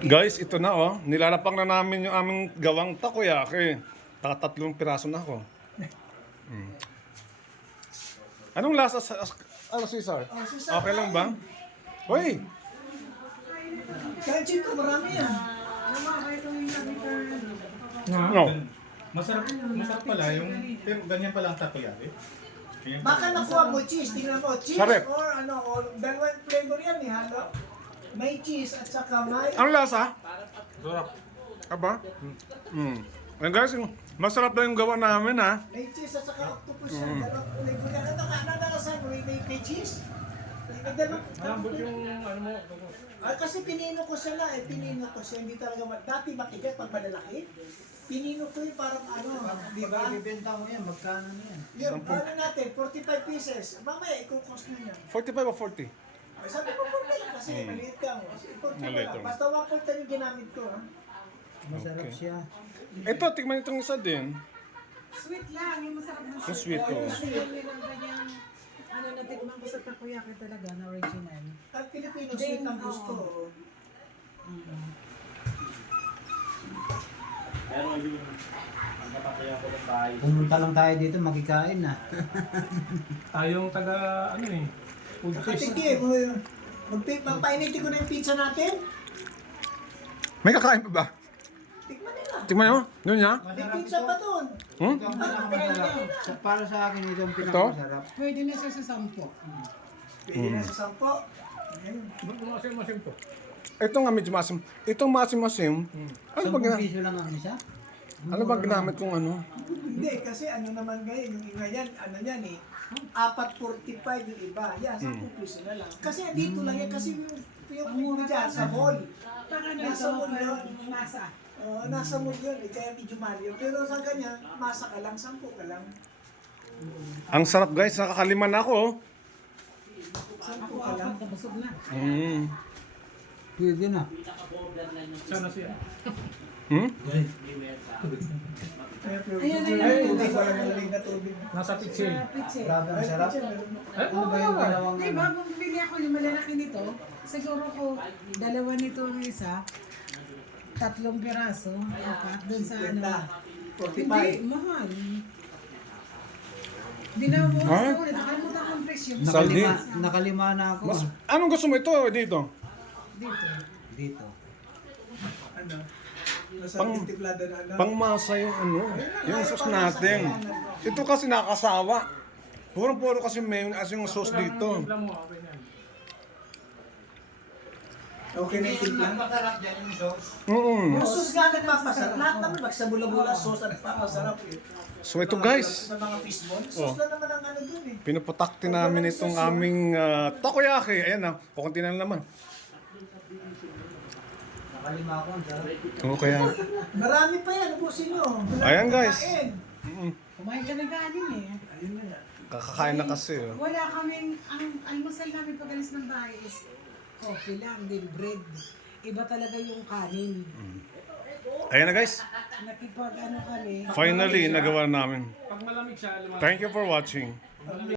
Guys, ito na oh. Nilalapang na namin yung aming gawang takoyaki. Tatlong piraso na ako. Anong lasa sa... Ano, Cesar? Okay lang ba? Hoy! Kahit ito, marami yan. No. Masarap pala yung, pero ganyan pala ang takoyaki. Baka nakuha mo cheese, tingnan mo, cheese Sarap. or ano, or dalawang flavor yan eh, halo. May cheese at saka may... Ang lasa? Sarap. Aba? And guys, masarap na yung gawa namin ha. May cheese at saka octopus yan. Dalawang flavor yan. Ano nalasan mo? May cheese? May dalawang... Malambot yung ano mo. Kasi pinino ko siya na eh. Pinino ko siya. Hindi talaga... Dati makigat pag malalaki. Pinino ko yung parang ano. Di ba? Ibibenta mo yan, magkano na yan? Yun, ano natin, 45 pieces. Mamaya, i-cost na niya. 45 o 40? Ay, sabi ko, 40 lang kasi maliit ka mo. Kasi 40 Maliit lang. lang. Basta 1/4 yung ginamit ko. Ha? Masarap Okay. siya. Ito, tikman itong isa din. Sweet lang, yung masarap na Yung sweet to. Kasi yung ganyang, ano, natikman ko sa takoyaki talaga na original. At Pilipino, sweet ang gusto. Pero yung ang napakaya ko ng bahay. Pumunta lang tayo dito, makikain na. Tayong taga, ano eh, food taste. Katikim, magpainitin ko na yung pizza natin. May kakain pa ba? Tikman nila. Tikman nyo? Yun niya? May pizza pa doon. Hmm? Ito ang pinakamasarap. Para sa akin, ito ang pinakamasarap. Pwede na siya sa 10. Pwede na sa 10. Ayun. Masim-masim to. Ito nga medyo masim. Itong masim-masim. Ano ba 10 piso lang ang isa? ano ba ginamit kong ano? Hindi, kasi ano naman ngayon, yung iba yan, ano yan eh, 4.45 yung iba. Yan, 10 piso na lang. Kasi dito lang yan, kasi yung dyan sa mall. Para na Nasa ito, mall yun. masa. Nasa mall yun eh, kaya medyo mahal yun. Pero sa ganyan, masa ka lang, 10 ka lang. Ang sarap guys, nakakalima na ako. oh. 10 ka lang. Kabusog na. Pwede na. Sana siya. Ayan na tubig, walang malamig na tubig. Nasa pitsil. Pitse. Grabe ang sarap. Ano ba yung ginawang Di ano? ba, kung bumili ako yung malalaki nito, siguro ko, dalawa nito ang isa, 3 piraso, 4 dun sa ano. 45. Hindi, mahal. Binawa ko, Ah? nakalimutan ko ang presyo. Nakalima na ako. Mas, anong gusto mo ito dito? Dito. Dito. Ano? Masarap yung tiplado na ano. Pangmasa yung ano, yung sauce natin. Ito kasi nakakasawa. Puro-puro kasi mayonnaise yung sauce dito. Alam mo, okay na yan. Okay na yung timpla. Masarap dyan yung sauce. Yung sauce nga nagpapasarap. Lahat naman, pag sa bula-bula sauce ang nagpapasarap eh. So ito guys, Sa mga fishball, sauce lang naman ang ano dun eh. pinuputakti namin itong aming takoyaki. Ayan na, kukunti na naman. Nakalima ako, ang sarap. Oo, kaya. Marami pa yan, ubusin nyo. Ayan, guys. Kain. Kumain ka ng kanin eh. Ayun na yan. Kakakain na kasi. Oh. Wala kaming, ang almusal namin pag alis ng bahay is coffee lang, din bread. Iba talaga yung kanin. Ayan na guys, Nakipag ano kami. finally nagawa namin. Pag malamig siya, Thank you for watching.